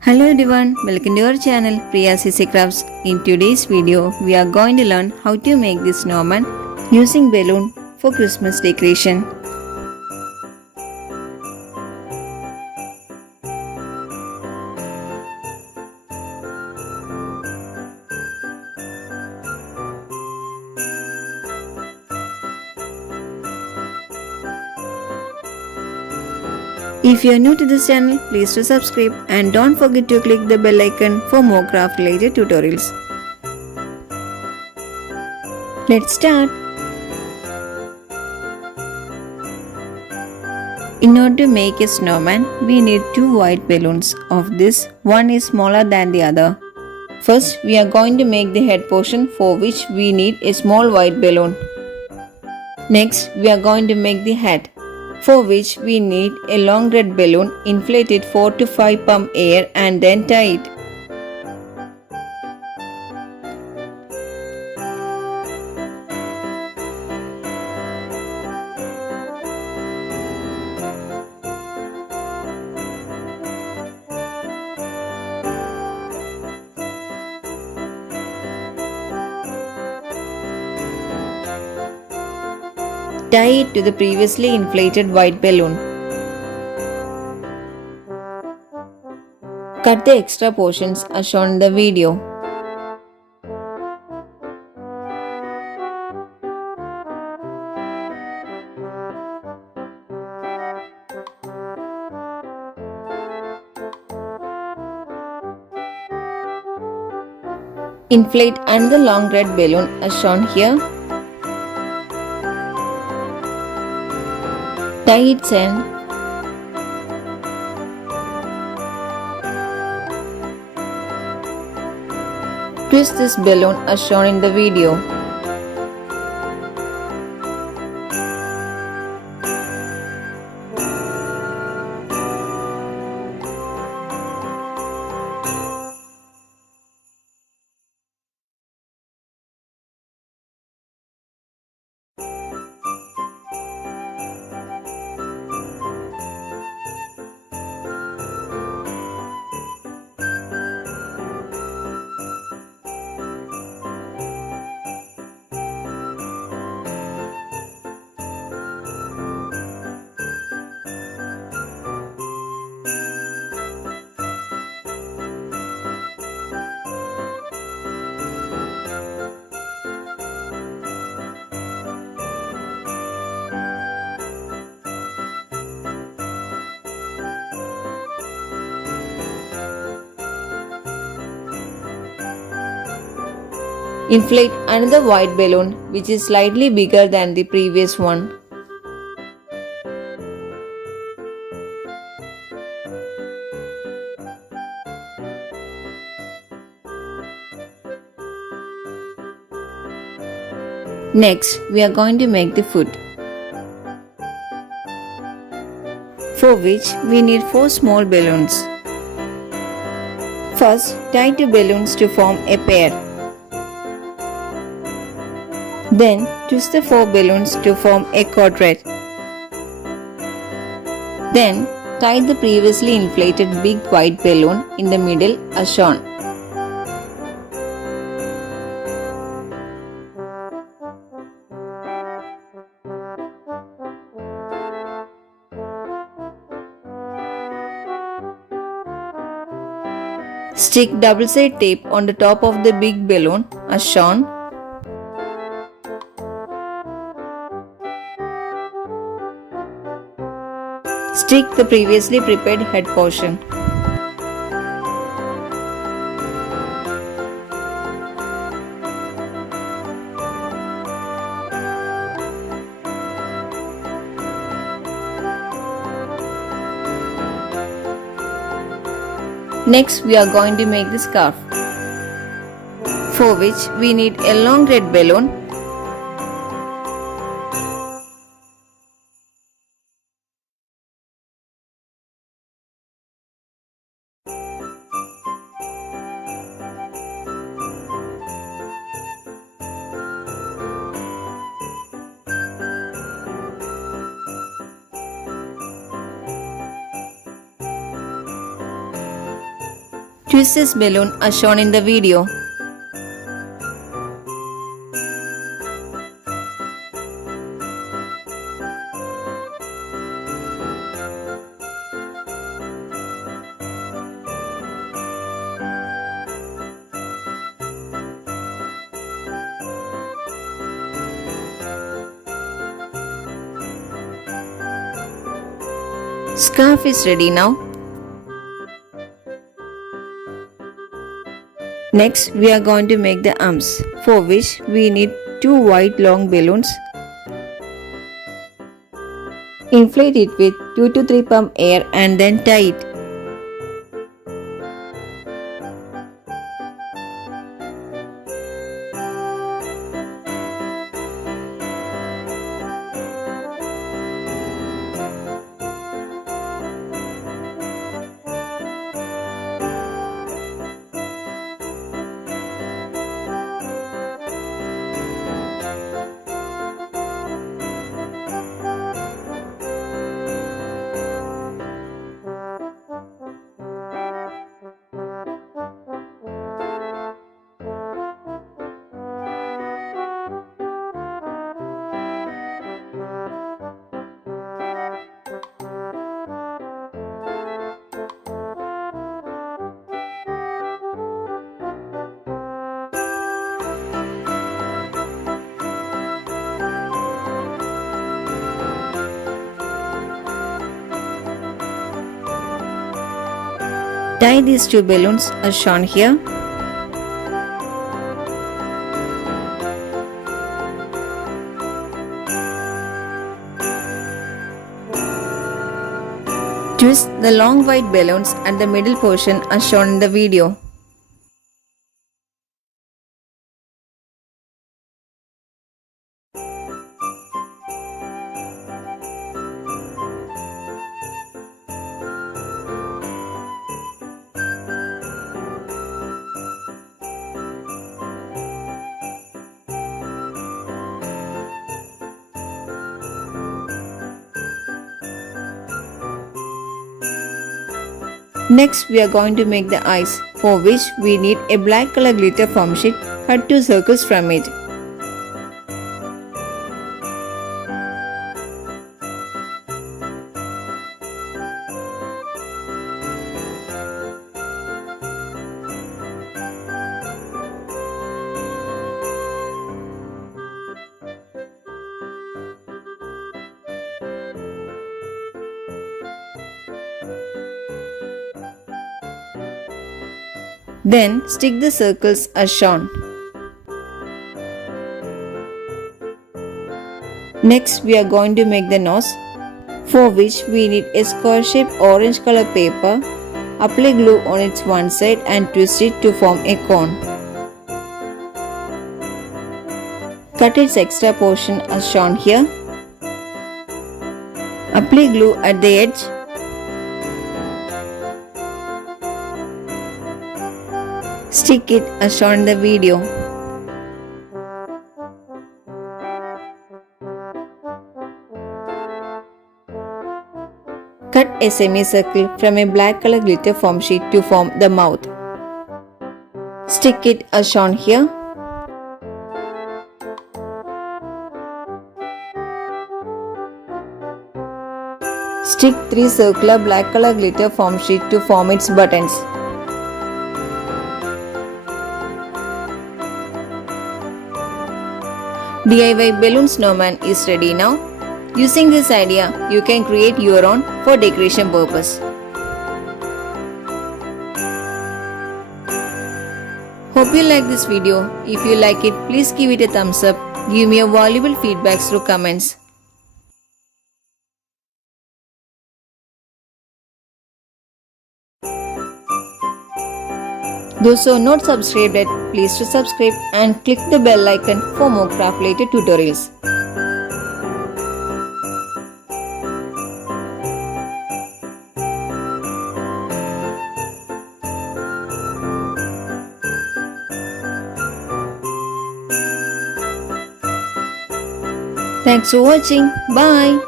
Hello everyone, welcome to our channel Priya Crafts. In today's video, we are going to learn how to make this snowman using balloon for Christmas decoration. If you are new to this channel, please do subscribe and don't forget to click the bell icon for more craft related tutorials. Let's start. In order to make a snowman, we need two white balloons. Of this, one is smaller than the other. First, we are going to make the head portion, for which we need a small white balloon. Next, we are going to make the head, for which we need a long red balloon. Inflate it 4 to 5 pump air and then tie it. Tie it to the previously inflated white balloon. Cut the extra portions as shown in the video. Inflate another long red balloon as shown here. Tie its end. Twist this balloon as shown in the video. Inflate another white balloon which is slightly bigger than the previous one. Next, we are going to make the foot, for which we need 4 small balloons. First, tie 2 balloons to form a pair. Then, twist the 4 balloons to form a quadrille. Then, tie the previously inflated big white balloon in the middle as shown. Stick double-sided tape on the top of the big balloon as shown. Stick the previously prepared head portion. Next, we are going to make the scarf, for which we need a long red balloon. Twist this balloon as shown in the video. Scarf is ready now. Next, we are going to make the arms, for which we need 2 white long balloons. Inflate it with 2 to 3 pump air and then tie it. Tie these 2 balloons as shown here. Twist the long white balloons at the middle portion as shown in the video. Next, we are going to make the eyes, for which we need a black color glitter foam sheet. Cut 2 circles from it. Then stick the circles as shown. Next, we are going to make the nose, for which we need a square shaped orange color paper. Apply glue on its one side and twist it to form a cone. Cut its extra portion as shown here. Apply glue at the edge. Stick it as shown in the video. Cut a semicircle from a black color glitter foam sheet to form the mouth. Stick it as shown here. Stick 3 circular black color glitter foam sheet to form its buttons. DIY balloon snowman is ready now. Using this idea, you can create your own for decoration purpose. Hope you like this video. If you like it, please give it a thumbs up. Give me your valuable feedback through comments. Those who are not subscribed yet, please to subscribe and click the bell icon for more craft related tutorials. Thanks for watching. Bye.